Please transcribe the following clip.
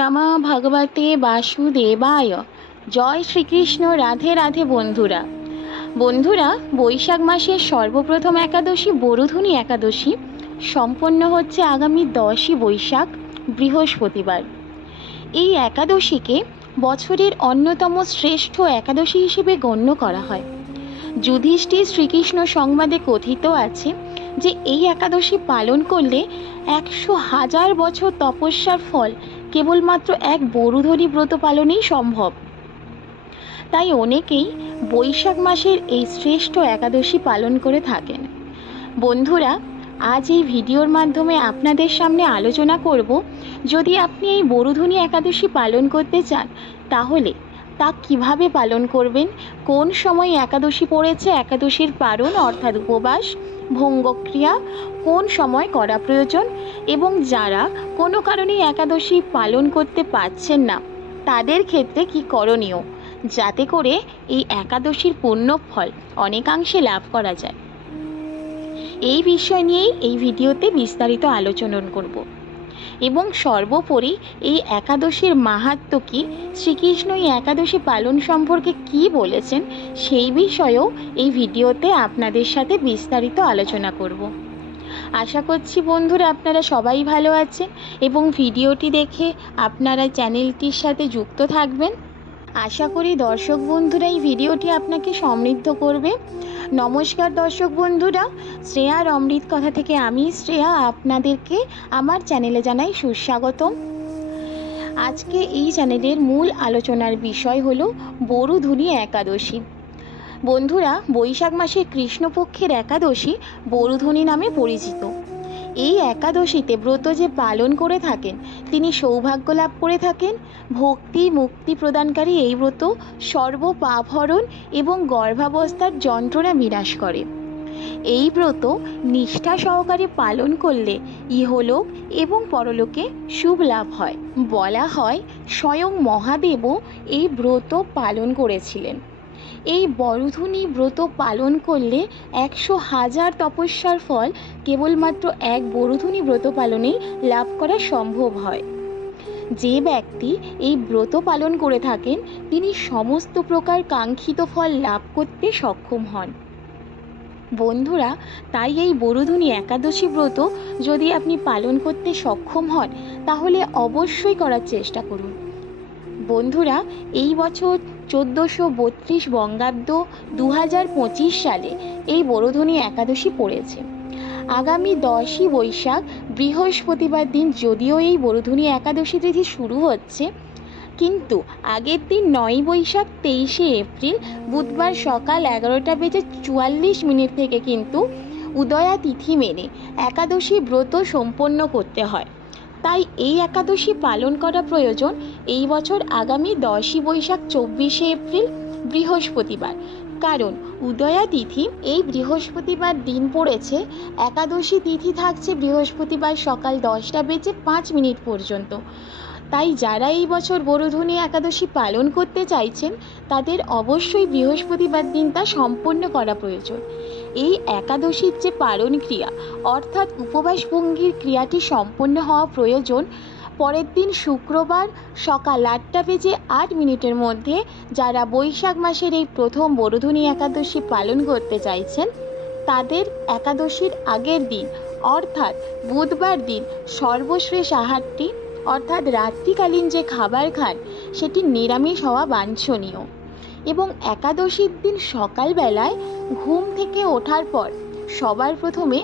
নমঃ ভগবতে বাসুদেবায়। জয় শ্রীকৃষ্ণ। রাধে রাধে বন্ধুরা। বৈশাখ মাসের সর্বপ্রথম একাদশী বরুধনী একাদশী সম্পন্ন হচ্ছে আগামী 10ই বৈশাখ বৃহস্পতিবার। এই একাদশীকে বছরের অন্যতম শ্রেষ্ঠ একাদশী হিসেবে গণ্য করা হয়। যুধিষ্ঠির শ্রীকৃষ্ণ সংবাদে কথিত আছে যে এই একাদশী পালন করলে 100,000 বছর তপস্যার ফল কেবলমাত্র এক বরুধনী ব্রত পালনেই সম্ভব। তাই অনেকেই বৈশাখ মাসের এই শ্রেষ্ঠ একাদশী পালন করে থাকেন। বন্ধুরা, আজ এই ভিডিওর মাধ্যমে আপনাদের সামনে আলোচনা করব, যদি আপনি এই বরুধনী একাদশী পালন করতে চান তাহলে তা কিভাবে পালন করবেন, কোন সময় একাদশী পড়েছে, একাদশীর পারণ অর্থাৎ উপবাস ভঙ্গক্রিয়া কোন সময় করা প্রয়োজন, এবং যারা কোনো কারণে একাদশী পালন করতে পারছেন না তাদের ক্ষেত্রে কি করণীয়, যাতে করে এই একাদশীর পূর্ণ ফল অনেকাংশে লাভ করা যায়। এই বিষয় নিয়েই এই ভিডিওতে বিস্তারিত আলোচনা করব এবং সর্বোপরি এই একাদশীর মাহাত্ম্য কী, শ্রীকৃষ্ণ এই একাদশী পালন সম্পর্কে কি বলেছেন সেই বিষয়েও এই ভিডিওতে আপনাদের সাথে বিস্তারিত আলোচনা করব। আশা করছি বন্ধুরা আপনারা সবাই ভালো আছেন এবং ভিডিওটি দেখে আপনারা চ্যানেলটির সাথে যুক্ত থাকবেন। আশা করি দর্শক বন্ধুরা এই ভিডিওটি আপনাকে সমৃদ্ধ করবে। নমস্কার দর্শক বন্ধুরা, শ্রেয়ার অমৃত কথা থেকে আমি শ্রেয়া আপনাদেরকে আমার চ্যানেলে জানাই সুস্বাগতম। আজকে এই চ্যানেলের মূল আলোচনার বিষয় হলো বরুধনী একাদশী। বন্ধুরা, বৈশাখ মাসের কৃষ্ণপক্ষের একাদশী বরুধনী নামে পরিচিত। এই একাদশীতে ব্রত যে পালন করে থাকেন তিনি সৌভাগ্য লাভ করে থাকেন। ভক্তি মুক্তি প্রদানকারী এই ব্রত সর্বপাপহরণ এবং গর্ভাবস্থার যন্ত্রণা বিনাশ করে। এই ব্রত নিষ্ঠা সহকারে পালন করলে ইহলোক এবং পরলোকে শুভ লাভ হয়। বলা হয় স্বয়ং মহাদেবও এই ব্রত পালন করেছিলেন। এই বরুধনী ব্রত পালন করলে 100,000 তপস্যার ফল কেবলমাত্র এক বরুধনী ব্রত পালনেই লাভ করা সম্ভব হয়। যে ব্যক্তি এই ব্রত পালন করে থাকেন তিনি সমস্ত প্রকার কাঙ্ক্ষিত ফল লাভ করতে সক্ষম হন। বন্ধুরা, তাই এই বরুধনী একাদশী ব্রত যদি আপনি পালন করতে সক্ষম হন তাহলে অবশ্যই করার চেষ্টা করুন। বন্ধুরা, এই বছর 1432 বঙ্গাব্দ 2025 সালে এই বরুধনী একাদশী পড়েছে। আগামী 10ই বৈশাখ বৃহস্পতিবার দিন যদিও এই বরুধনী একাদশী তিথি শুরু হচ্ছে, কিন্তু আগের দিন 9ই বৈশাখ 23শে এপ্রিল বুধবার সকাল 11:44 থেকে কিন্তু উদয়া তিথি মেনে একাদশী ব্রত সম্পন্ন করতে হয়। তাই এই একাদশী পালন করা প্রয়োজন এই বছর আগামী 10ই বৈশাখ 24শে এপ্রিল বৃহস্পতিবার, কারণ উদয়া তিথি এই বৃহস্পতিবার দিন পড়েছে। একাদশী তিথি থাকছে বৃহস্পতিবার সকাল 10:05 পর্যন্ত। তাই যারা এই বছর বরুধনী একাদশী পালন করতে চাইছেন তাদের অবশ্যই বৃহস্পতিবার দিন তা সম্পন্ন করা প্রয়োজন। এই একাদশীর যে পালন ক্রিয়া অর্থাৎ উপবাস ভঙ্গির ক্রিয়াটি সম্পন্ন হওয়া প্রয়োজন পরের দিন শুক্রবার সকাল 8:08 মধ্যে। যারা বৈশাখ মাসের এই প্রথম বরুধনী একাদশী পালন করতে চাইছেন তাদের একাদশীর আগের দিন অর্থাৎ বুধবার দিন সর্বশেষ আহারটি অর্থাৎ রাত্রিকালীন যে খাবার খান সেটি নিরামিষ হওয়া বাঞ্ছনীয়। এবং একাদশীর দিন সকালবেলায় ঘুম থেকে ওঠার পর সবার প্রথমে